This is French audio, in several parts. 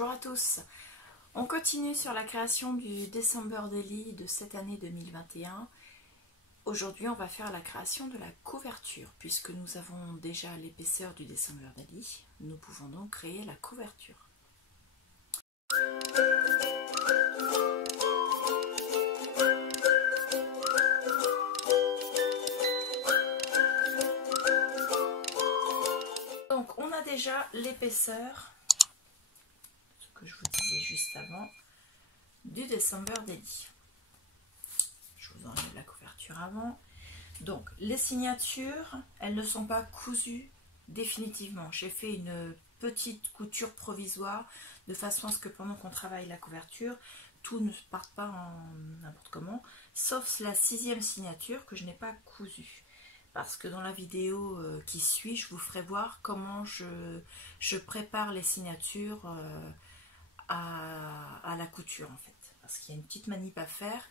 Bonjour à tous. On continue sur la création du December Daily de cette année 2021. Aujourd'hui, on va faire la création de la couverture. Puisque nous avons déjà l'épaisseur du December Daily, nous pouvons donc créer la couverture. Donc, on a déjà l'épaisseur, ce que je vous disais juste avant, du December Daily. Je vous enlève la couverture avant. Donc, les signatures, elles ne sont pas cousues définitivement. J'ai fait une petite couture provisoire de façon à ce que pendant qu'on travaille la couverture, tout ne parte pas en n'importe comment, sauf la 6e signature que je n'ai pas cousue. Parce que dans la vidéo qui suit, je vous ferai voir comment je prépare les signatures à la couture en fait. Parce qu'il y a une petite manip à faire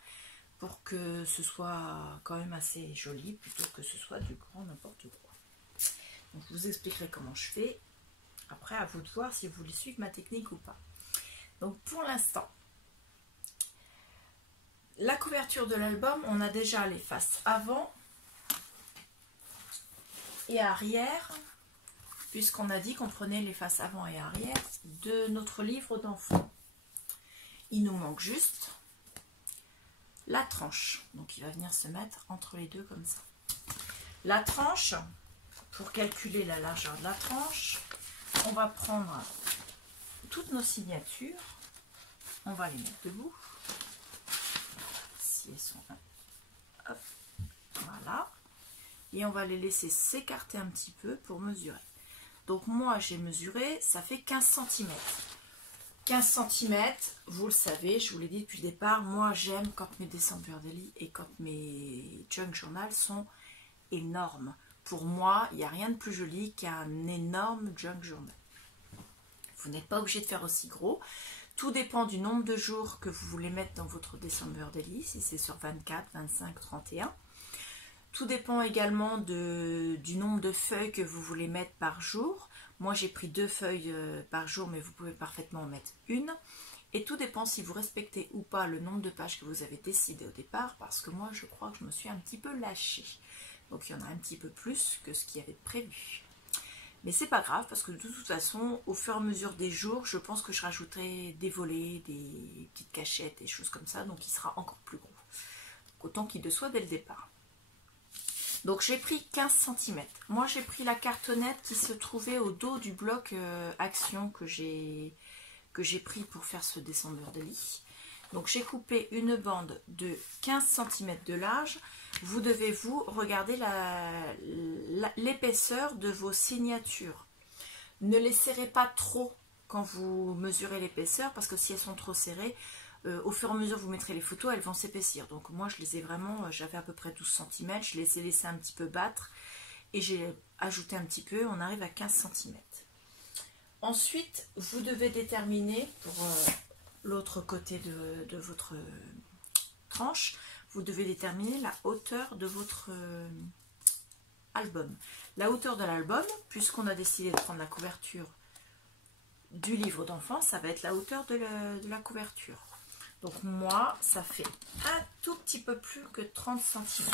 pour que ce soit quand même assez joli plutôt que ce soit du grand n'importe quoi. Donc je vous expliquerai comment je fais. Après, à vous de voir si vous voulez suivre ma technique ou pas. Donc pour l'instant, la couverture de l'album, on a déjà les faces avant et arrière, puisqu'on a dit qu'on prenait les faces avant et arrière de notre livre d'enfant. Il nous manque juste la tranche, donc il va venir se mettre entre les deux comme ça. La tranche, pour calculer la largeur de la tranche, on va prendre toutes nos signatures, on va les mettre debout, si elles sont, hop, voilà, et on va les laisser s'écarter un petit peu pour mesurer. Donc moi j'ai mesuré, ça fait 15 cm. 15 cm, vous le savez, je vous l'ai dit depuis le départ, moi j'aime quand mes December Daily et quand mes junk journal sont énormes. Pour moi, il n'y a rien de plus joli qu'un énorme junk journal. Vous n'êtes pas obligé de faire aussi gros. Tout dépend du nombre de jours que vous voulez mettre dans votre December Daily, si c'est sur 24, 25, 31. Tout dépend également du nombre de feuilles que vous voulez mettre par jour. Moi, j'ai pris 2 feuilles par jour, mais vous pouvez parfaitement en mettre une. Et tout dépend si vous respectez ou pas le nombre de pages que vous avez décidé au départ, parce que moi, je crois que je me suis un petit peu lâchée. Donc, il y en a un petit peu plus que ce qu'il y avait prévu. Mais c'est pas grave, parce que de toute façon, au fur et à mesure des jours, je pense que je rajouterai des volets, des petites cachettes, des choses comme ça, donc il sera encore plus gros. Donc, autant qu'il le soit dès le départ. Donc j'ai pris 15 cm. Moi j'ai pris la cartonnette qui se trouvait au dos du bloc Action que j'ai pris pour faire ce December Daily. Donc j'ai coupé une bande de 15 cm de large. Vous devez vous regarder l'épaisseur de vos signatures. Ne les serrez pas trop quand vous mesurez l'épaisseur, parce que si elles sont trop serrées, au fur et à mesure que vous mettrez les photos, elles vont s'épaissir. Donc moi je les ai vraiment, j'avais à peu près 12 cm, je les ai laissés un petit peu battre et j'ai ajouté un petit peu, on arrive à 15 cm. Ensuite, vous devez déterminer pour l'autre côté de votre tranche, vous devez déterminer la hauteur de votre album. La hauteur de l'album, puisqu'on a décidé de prendre la couverture du livre d'enfant, ça va être la hauteur de la couverture. Donc moi, ça fait un tout petit peu plus que 30 cm.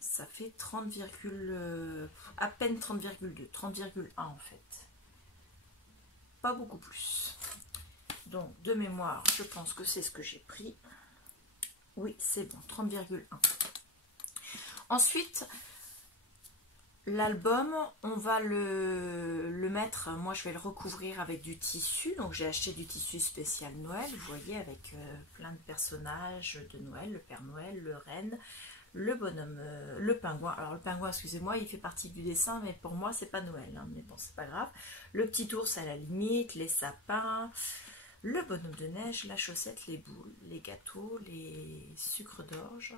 Ça fait 30, à peine 30,2, 30,1 en fait. Pas beaucoup plus. Donc de mémoire, je pense que c'est ce que j'ai pris. Oui, c'est bon, 30,1. Ensuite, l'album, on va le mettre, moi je vais le recouvrir avec du tissu, donc j'ai acheté du tissu spécial Noël, vous voyez, avec plein de personnages de Noël, le Père Noël, le Renne, le bonhomme, le pingouin. Alors le pingouin, excusez-moi, il fait partie du dessin, mais pour moi c'est pas Noël, hein, mais bon, c'est pas grave. Le petit ours à la limite, les sapins, le bonhomme de neige, la chaussette, les boules, les gâteaux, les sucres d'orge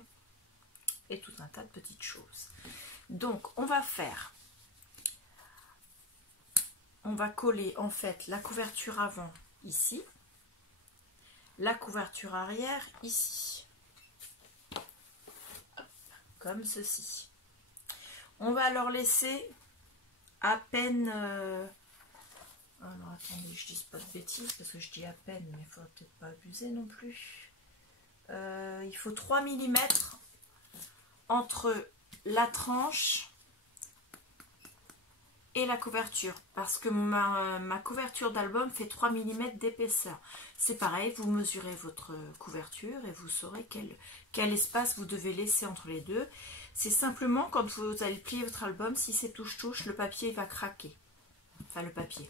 et tout un tas de petites choses. Donc on va coller en fait la couverture avant ici, la couverture arrière ici, comme ceci. On va alors laisser à peine alors attendez, je dise pas de bêtises, parce que je dis à peine, mais il ne faudra peut-être pas abuser non plus. Il faut 3 mm entre la tranche et la couverture, parce que ma couverture d'album fait 3 mm d'épaisseur. C'est pareil, vous mesurez votre couverture et vous saurez quel espace vous devez laisser entre les deux. C'est simplement quand vous allez plier votre album, si c'est touche-touche, le papier va craquer. Enfin, le papier.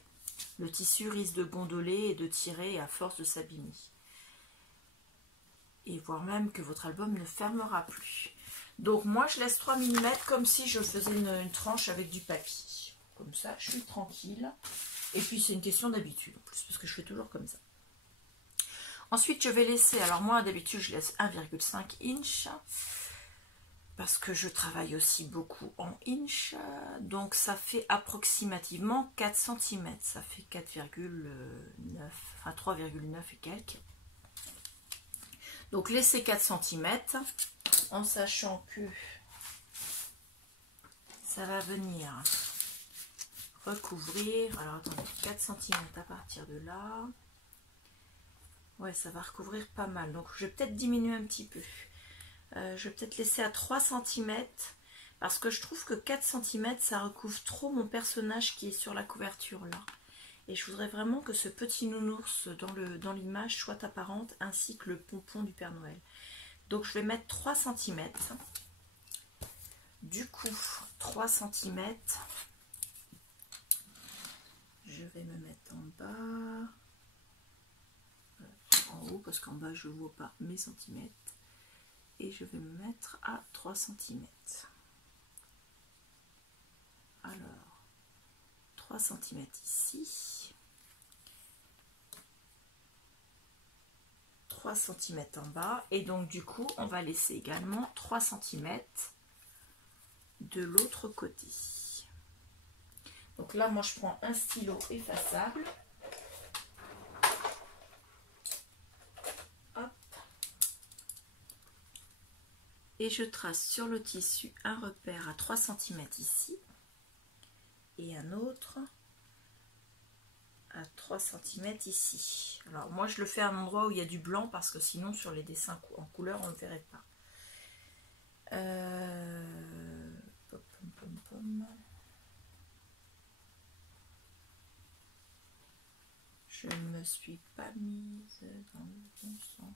Le tissu risque de gondoler et de tirer à force de s'abîmer. Et voire même que votre album ne fermera plus. Donc moi, je laisse 3 mm comme si je faisais une tranche avec du papier. Comme ça, je suis tranquille. Et puis, c'est une question d'habitude en plus, parce que je fais toujours comme ça. Ensuite, je vais laisser, alors moi, d'habitude, je laisse 1,5 inch. Parce que je travaille aussi beaucoup en inch. Donc, ça fait approximativement 4 cm. Ça fait 4,9, enfin 3,9 et quelques. Donc, laissez 4 cm en sachant que ça va venir recouvrir. Alors, attendez, 4 cm à partir de là. Ouais, ça va recouvrir pas mal. Donc, je vais peut-être diminuer un petit peu. Je vais peut-être laisser à 3 cm parce que je trouve que 4 cm, ça recouvre trop mon personnage qui est sur la couverture là. Et je voudrais vraiment que ce petit nounours dans l'image soit apparente, ainsi que le pompon du Père Noël. Donc, je vais mettre 3 cm. Du coup, 3 cm. Je vais me mettre en bas. En haut, parce qu'en bas, je ne vois pas mes centimètres. Et je vais me mettre à 3 cm. Alors, 3 cm ici. 3 cm en bas. Et donc, du coup, on va laisser également 3 cm de l'autre côté. Donc là, moi, je prends un stylo effaçable. Hop. Et je trace sur le tissu un repère à 3 cm ici. Et un autre à 3 cm ici. Alors, moi, je le fais à un endroit où il y a du blanc parce que sinon, sur les dessins en couleur, on ne le verrait pas. Je ne me suis pas mise dans le bon sens.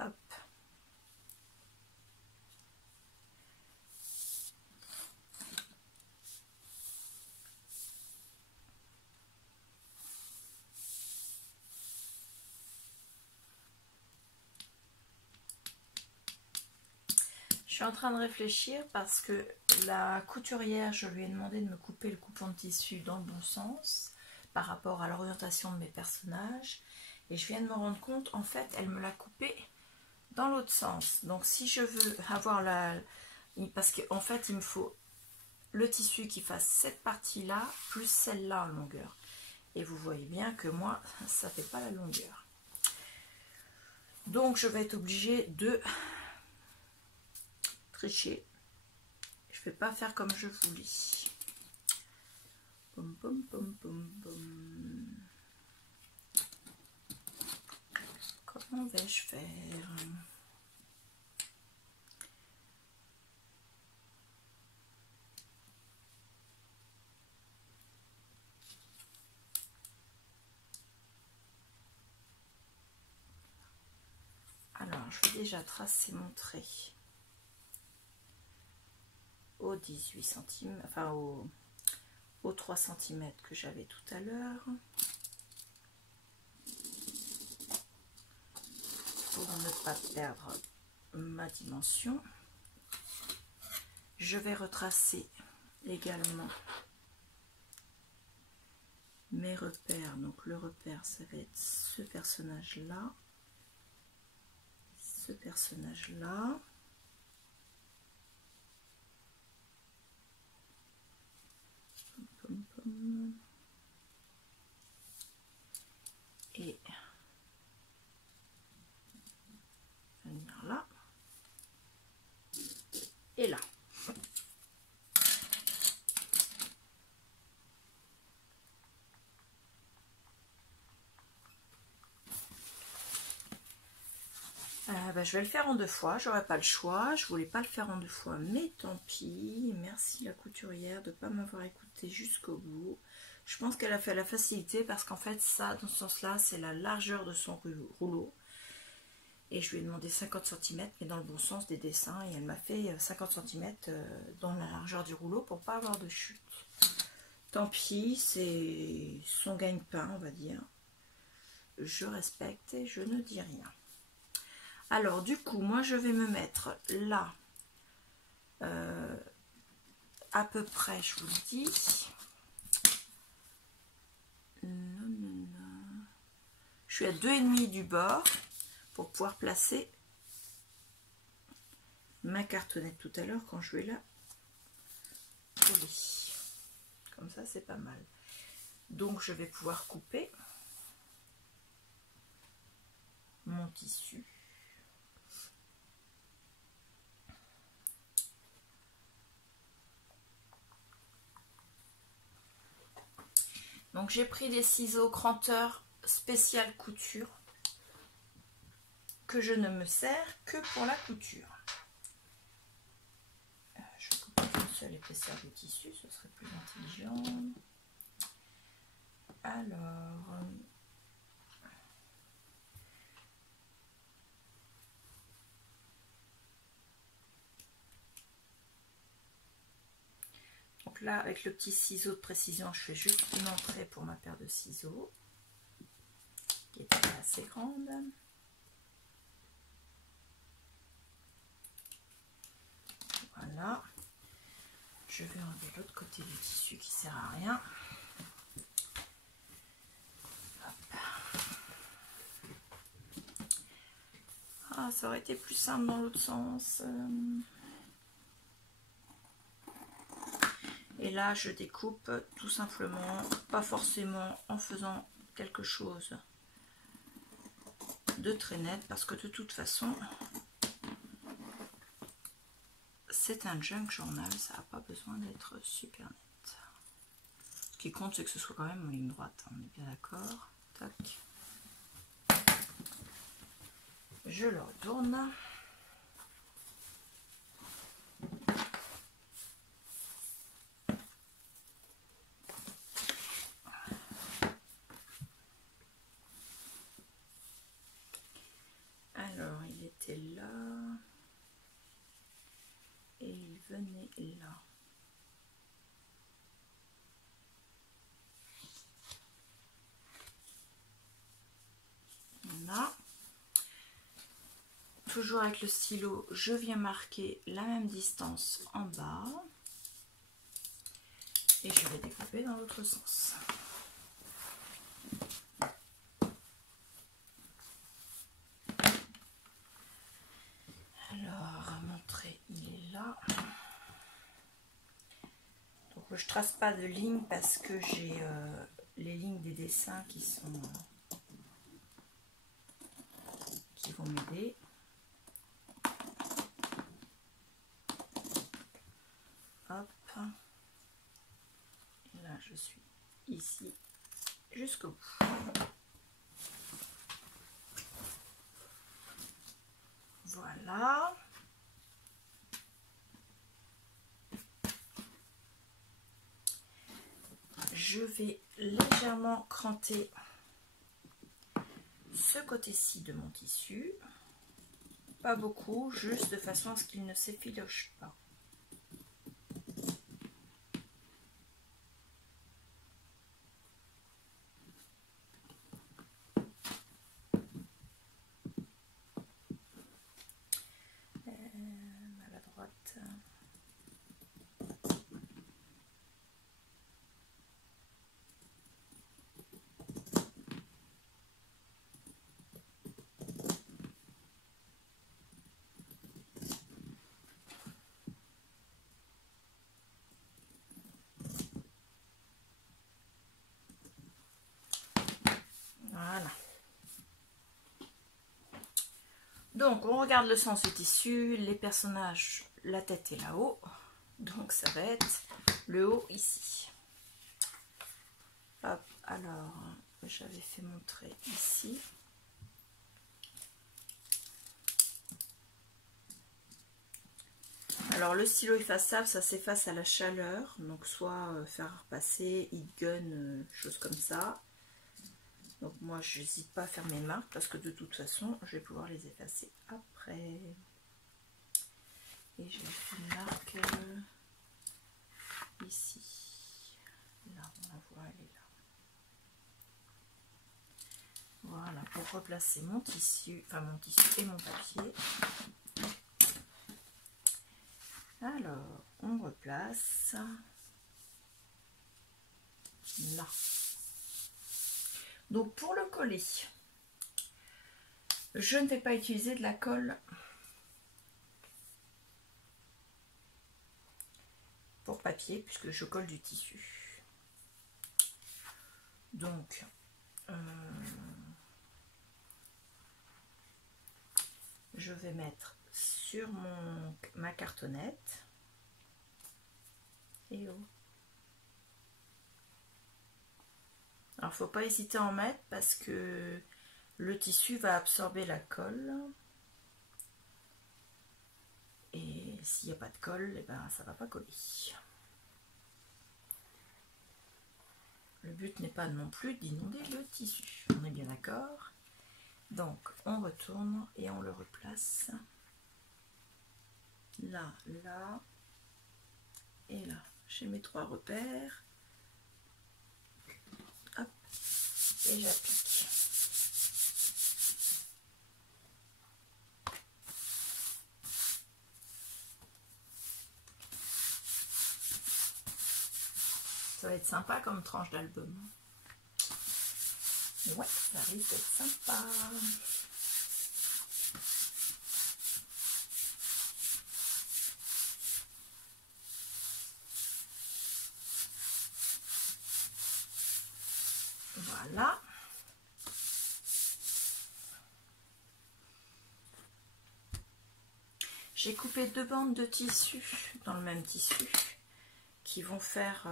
Hop. Je suis en train de réfléchir parce que la couturière, je lui ai demandé de me couper le coupon de tissu dans le bon sens par rapport à l'orientation de mes personnages. Et je viens de me rendre compte, en fait, elle me l'a coupé dans l'autre sens. Donc si je veux avoir parce qu'en fait, il me faut le tissu qui fasse cette partie-là plus celle-là en longueur. Et vous voyez bien que moi, ça ne fait pas la longueur. Donc je vais être obligée de tricher. Je vais pas faire comme je voulais. Pom, pom, pom, pom, pom. Comment vais-je faire? Alors, je vais déjà tracer mon trait au 18 cm, enfin au 3 cm que j'avais tout à l'heure. Pour ne pas perdre ma dimension. Je vais retracer également mes repères. Donc le repère, ça va être ce personnage-là. Ce personnage-là. bah, je vais le faire en 2 fois, j'aurai pas le choix. Je voulais pas le faire en 2 fois, mais tant pis. Merci la couturière de pas m'avoir écouté jusqu'au bout. Je pense qu'elle a fait la facilité parce qu'en fait ça, dans ce sens-là, c'est la largeur de son rouleau. Et je lui ai demandé 50 cm, mais dans le bon sens des dessins. Et elle m'a fait 50 cm dans la largeur du rouleau pour pas avoir de chute. Tant pis, c'est son gagne-pain, on va dire. Je respecte et je ne dis rien. Alors, du coup, moi, je vais me mettre là, à peu près, je vous le dis. Je suis à 2,5 du bord pour pouvoir placer ma cartonnette tout à l'heure quand je vais la coller. Comme ça, c'est pas mal. Donc, je vais pouvoir couper mon tissu. Donc, j'ai pris des ciseaux cranteurs spécial couture que je ne me sers que pour la couture. Je coupe une seule épaisseur de tissu, ce serait plus intelligent. Alors, donc là, avec le petit ciseau de précision, je fais juste une entrée pour ma paire de ciseaux, qui est assez grande. Voilà. Je vais enlever l'autre côté du tissu qui sert à rien. Hop. Ah, ça aurait été plus simple dans l'autre sens. Et là, je découpe tout simplement, pas forcément en faisant quelque chose de très net, parce que de toute façon, c'est un junk journal, ça n'a pas besoin d'être super net. Ce qui compte, c'est que ce soit quand même en ligne droite, on est bien d'accord. Tac. Je le retourne. Alors, il était là. Et il venait là. Voilà. Toujours avec le stylo, je viens marquer la même distance en bas. Et je vais découper dans l'autre sens. Alors, mon trait, il est là. Donc, je trace pas de ligne parce que j'ai les lignes des dessins qui vont m'aider. Hop. Et là, je suis ici jusqu'au bout. Voilà. Je vais légèrement cranter ce côté-ci de mon tissu. Pas beaucoup, juste de façon à ce qu'il ne s'effiloche pas. Maladroite. Voilà. Donc, on regarde le sens du tissu. Les personnages, la tête est là-haut. Donc, ça va être le haut ici. Hop, alors, j'avais fait mon trait ici. Alors le stylo effaçable, ça s'efface à la chaleur, donc soit faire repasser, heat gun, choses comme ça. Donc moi je n'hésite pas à faire mes marques parce que de toute façon je vais pouvoir les effacer après. Et j'ai une marque ici. Là on la voit, elle est là. Voilà, pour replacer mon tissu, enfin mon tissu et mon papier. Alors, on replace là. Donc pour le coller, je ne vais pas utiliser de la colle pour papier puisque je colle du tissu. Donc, je vais mettre sur ma cartonnette et oh. Alors faut pas hésiter à en mettre parce que le tissu va absorber la colle et s'il n'y a pas de colle, et ben ça va pas coller. Le but n'est pas non plus d'inonder le tissu, on est bien d'accord. Donc on retourne et on le replace là, là et là. J'ai mes 3 repères. Hop, et j'applique. Ça va être sympa comme tranche d'album. Ouais, ça risque d'être sympa. Voilà. J'ai coupé 2 bandes de tissu dans le même tissu qui vont faire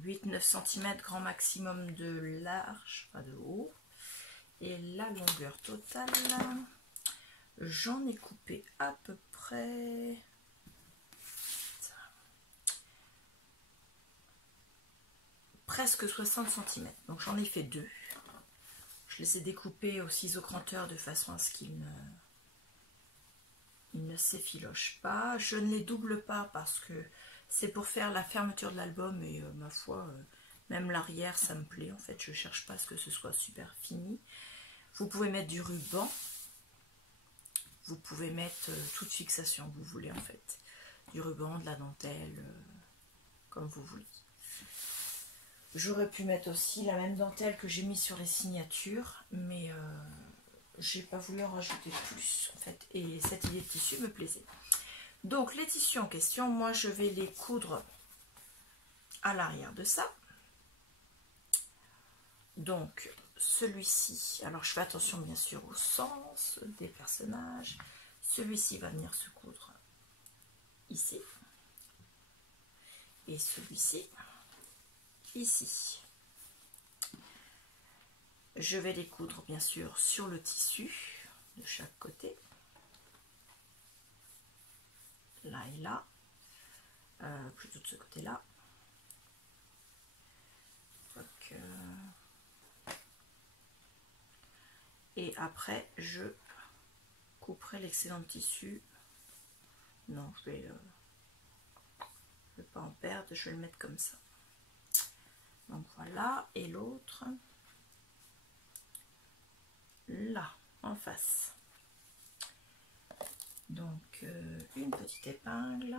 8-9 cm grand maximum de large, pas de haut. Et la longueur totale, j'en ai coupé à peu près presque 60 cm. Donc j'en ai fait 2. Je les ai découpés au ciseau cranteur de façon à ce qu'ils ne s'effilochent pas. Je ne les double pas parce que c'est pour faire la fermeture de l'album et ma foi, même l'arrière ça me plaît. En fait, je cherche pas à ce que ce soit super fini. Vous pouvez mettre du ruban. Vous pouvez mettre toute fixation que vous voulez en fait. Du ruban, de la dentelle, comme vous voulez. J'aurais pu mettre aussi la même dentelle que j'ai mis sur les signatures, mais j'ai pas voulu en rajouter plus en fait. Et cette idée de tissu me plaisait. Donc les tissus en question, moi je vais les coudre à l'arrière de ça. Donc celui-ci, alors je fais attention bien sûr au sens des personnages. Celui-ci va venir se coudre ici. Et celui-ci ici. Je vais les coudre bien sûr sur le tissu de chaque côté. Là et là. Plutôt de ce côté-là. Et après, je couperai l'excédent de tissu. Non, je vais pas en perdre, je vais le mettre comme ça. Donc voilà, et l'autre, là, en face. Donc, une petite épingle.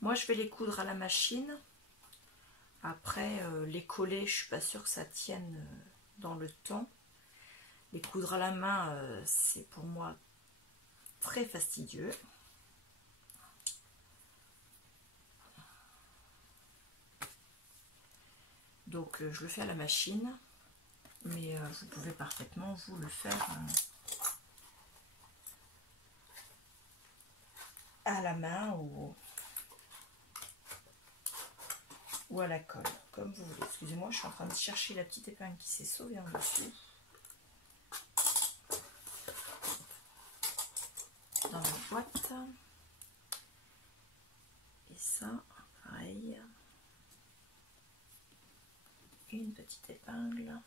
Moi, je vais les coudre à la machine. Après, les coller, je suis pas sûre que ça tienne dans le temps. Les coudre à la main, c'est pour moi très fastidieux. Donc je le fais à la machine, mais vous pouvez parfaitement vous le faire à la main ou à la colle, comme vous voulez. Excusez-moi, je suis en train de chercher la petite épingle qui s'est sauvée en dessous. dans la boîte. Et ça, pareil. Une petite épingle.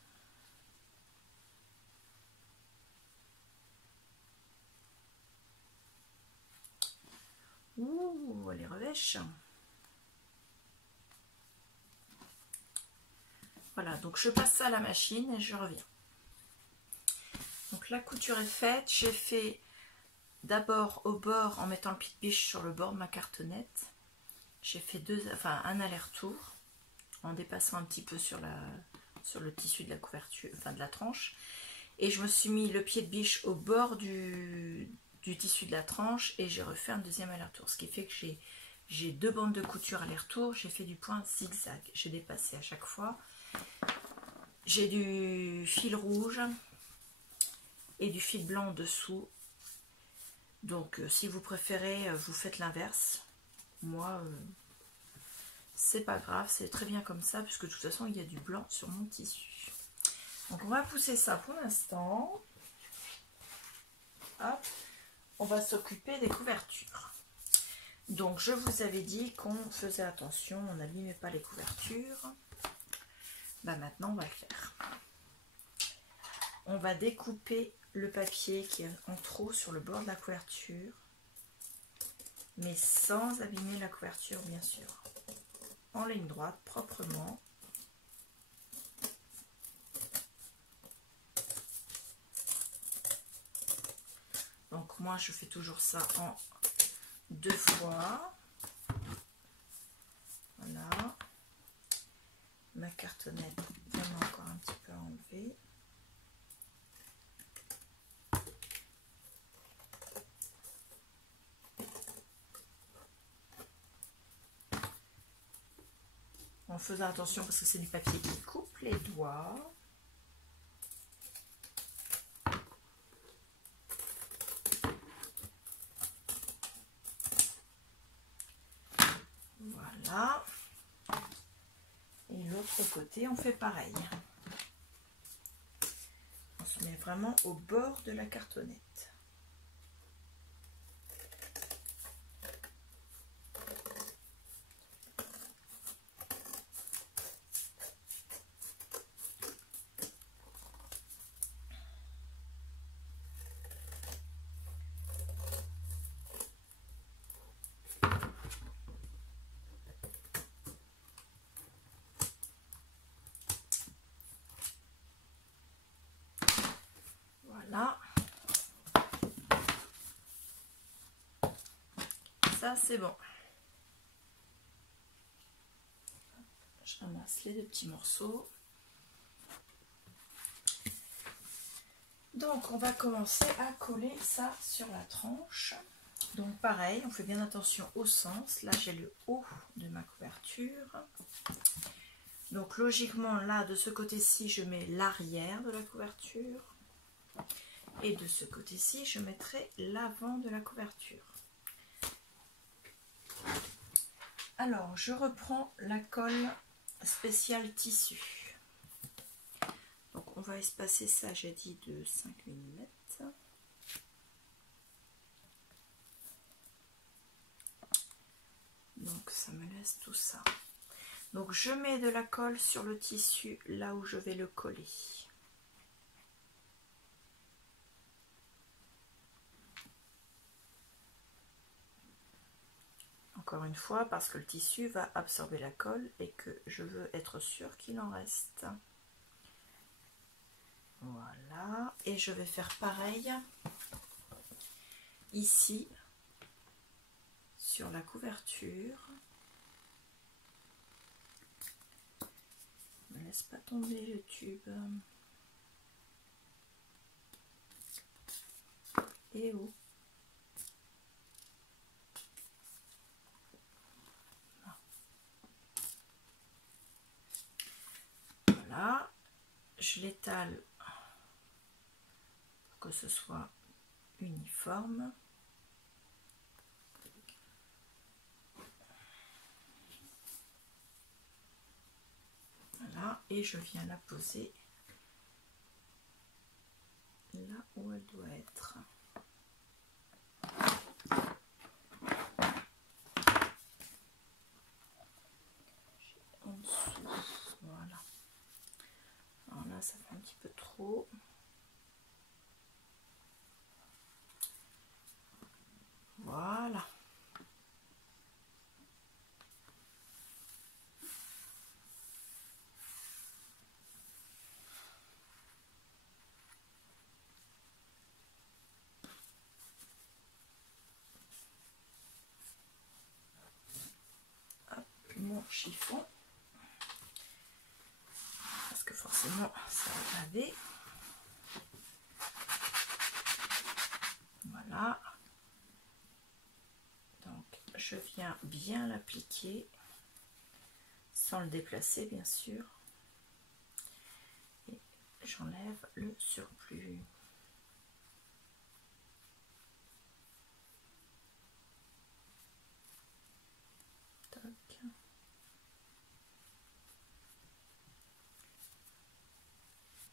Ouh, elle est revêche. Voilà, donc je passe ça à la machine et je reviens. Donc la couture est faite. J'ai fait d'abord au bord en mettant le pied de biche sur le bord de ma cartonnette. J'ai fait un aller-retour en dépassant un petit peu sur le tissu de la couverture, enfin de la tranche. Et je me suis mis le pied de biche au bord du tissu de la tranche et j'ai refait un deuxième aller-retour. Ce qui fait que j'ai 2 bandes de couture aller-retour. J'ai fait du point zigzag. J'ai dépassé à chaque fois. J'ai du fil rouge et du fil blanc en dessous. Donc si vous préférez, vous faites l'inverse. Moi, c'est pas grave, c'est très bien comme ça, puisque de toute façon il y a du blanc sur mon tissu. Donc on va pousser ça pour l'instant. Hop. On va s'occuper des couvertures. Donc je vous avais dit qu'on faisait attention, on n'abîmait pas les couvertures. Bah maintenant on va le faire. On va découper le papier qui est en trop sur le bord de la couverture, mais sans abîmer la couverture bien sûr. En ligne droite, proprement. Donc moi je fais toujours ça en 2 fois. Voilà. Ma cartonnette, il y en a encore un petit peu à enlever. En faisant attention parce que c'est du papier qui coupe les doigts. Voilà. Et l'autre côté, on fait pareil. On se met vraiment au bord de la cartonnette. Voilà. Ça, c'est bon. Je ramasse les 2 petits morceaux. Donc, on va commencer à coller ça sur la tranche. Donc, pareil, on fait bien attention au sens. Là, j'ai le haut de ma couverture. Donc, logiquement, là, de ce côté-ci, je mets l'arrière de la couverture. Et de ce côté-ci, je mettrai l'avant de la couverture. Alors, je reprends la colle spéciale tissu. Donc, on va espacer ça, j'ai dit, de 5 mm. Donc, ça me laisse tout ça. Donc, je mets de la colle sur le tissu là où je vais le coller. Encore une fois, parce que le tissu va absorber la colle et que je veux être sûre qu'il en reste. Voilà. Et je vais faire pareil ici sur la couverture. Ne laisse pas tomber le tube. Et où? Voilà, je l'étale pour que ce soit uniforme. Voilà, et je viens la poser là où elle doit être. là ça fait un petit peu trop. Voilà. Hop, mon chiffon. Parce que forcément ça va laver. Voilà. Donc je viens bien l'appliquer sans le déplacer bien sûr. Et j'enlève le surplus. Tac.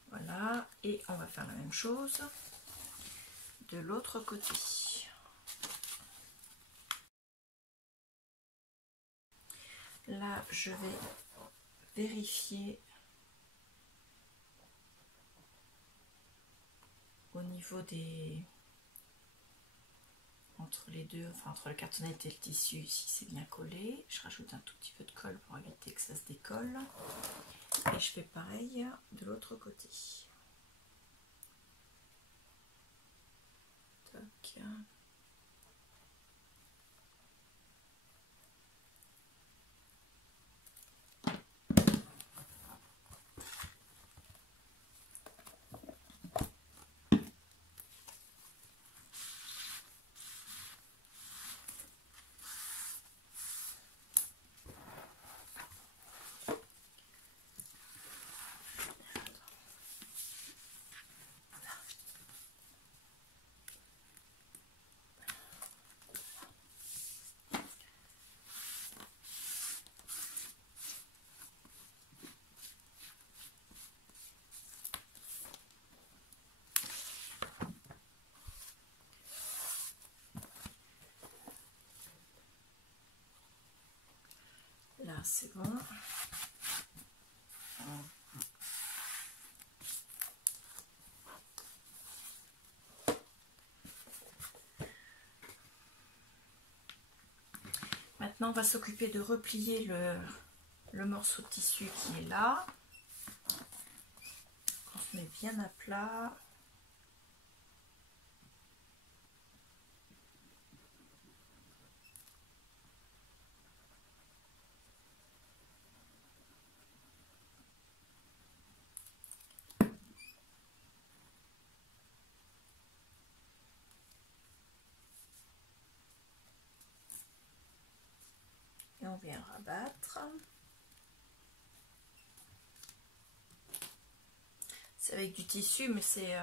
Voilà, et on va faire la même chose de l'autre côté. Là, je vais vérifier au niveau des... entre les deux, enfin entre la cartonnette et le tissu, si c'est bien collé. Je rajoute un tout petit peu de colle pour éviter que ça se décolle. Et je fais pareil de l'autre côté. Tac. Là, c'est bon. Maintenant, on va s'occuper de replier le morceau de tissu qui est là. On se met bien à plat. Et on vient rabattre. C'est avec du tissu, mais c'est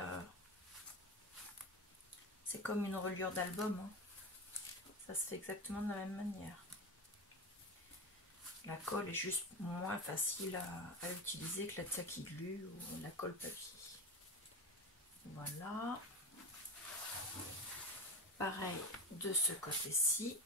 comme une reliure d'album. Hein. Ça se fait exactement de la même manière. La colle est juste moins facile à utiliser que la Tacky Glue ou la colle papier. Voilà. Pareil de ce côté-ci.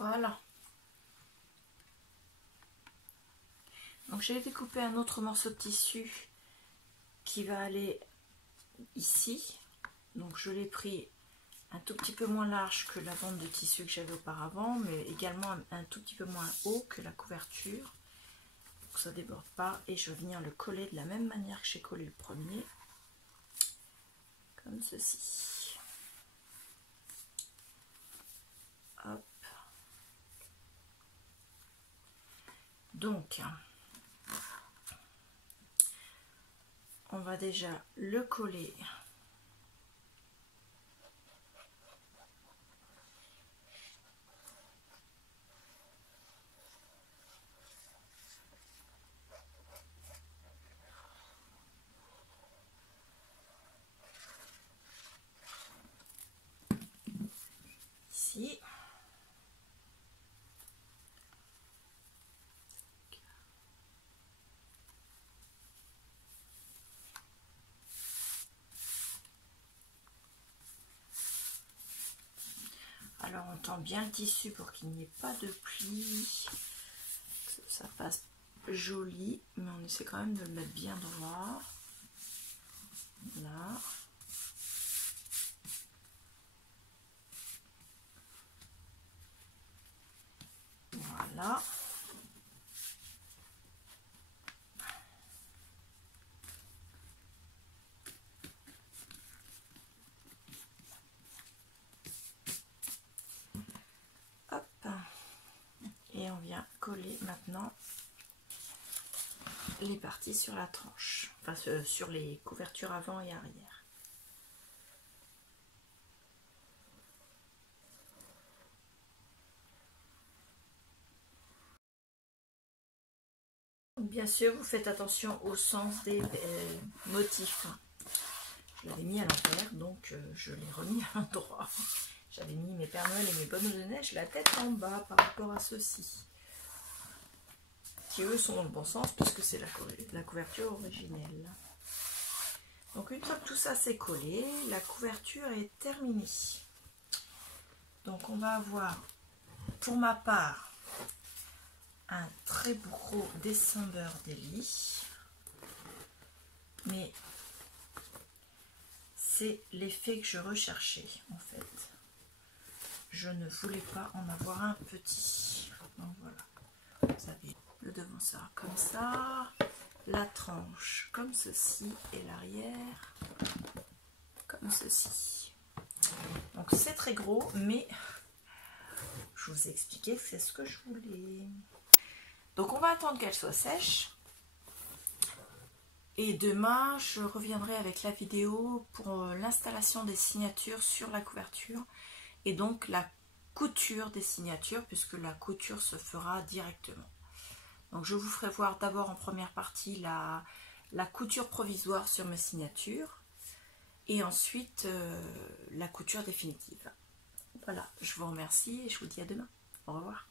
Voilà. Donc j'ai découpé un autre morceau de tissu qui va aller ici. Donc je l'ai pris un tout petit peu moins large que la bande de tissu que j'avais auparavant, mais également un tout petit peu moins haut que la couverture. Pour que ça ne déborde pas. Et je viens le coller de la même manière que j'ai collé le premier. Comme ceci. Hop. Donc, on va déjà le coller. Ici. Alors on tend bien le tissu pour qu'il n'y ait pas de plis, que ça passe joli, mais on essaie quand même de le mettre bien droit. Là. Voilà. Hop. Et on vient coller maintenant les parties sur la tranche, enfin sur les couvertures avant et arrière. Bien sûr, vous faites attention au sens des motifs. Je l'avais mis à l'envers, donc je l'ai remis à l'endroit. J'avais mis mes Père Noël et mes bonhommes de neige la tête en bas par rapport à ceux-ci, qui eux sont dans le bon sens puisque c'est la couverture originelle. Donc une fois que tout ça c'est collé, la couverture est terminée. Donc on va avoir, pour ma part, un très gros December Daily, mais c'est l'effet que je recherchais en fait. Je ne voulais pas en avoir un petit. Donc voilà, vous avez le devant sera comme ça, la tranche comme ceci et l'arrière comme ceci. Donc c'est très gros, mais je vous ai expliqué que c'est ce que je voulais. Donc on va attendre qu'elle soit sèche. Et demain, je reviendrai avec la vidéo pour l'installation des signatures sur la couverture. Et donc la couture des signatures, puisque la couture se fera directement. Donc je vous ferai voir d'abord en première partie la couture provisoire sur mes signatures. Et ensuite la couture définitive. Voilà, je vous remercie et je vous dis à demain. Au revoir.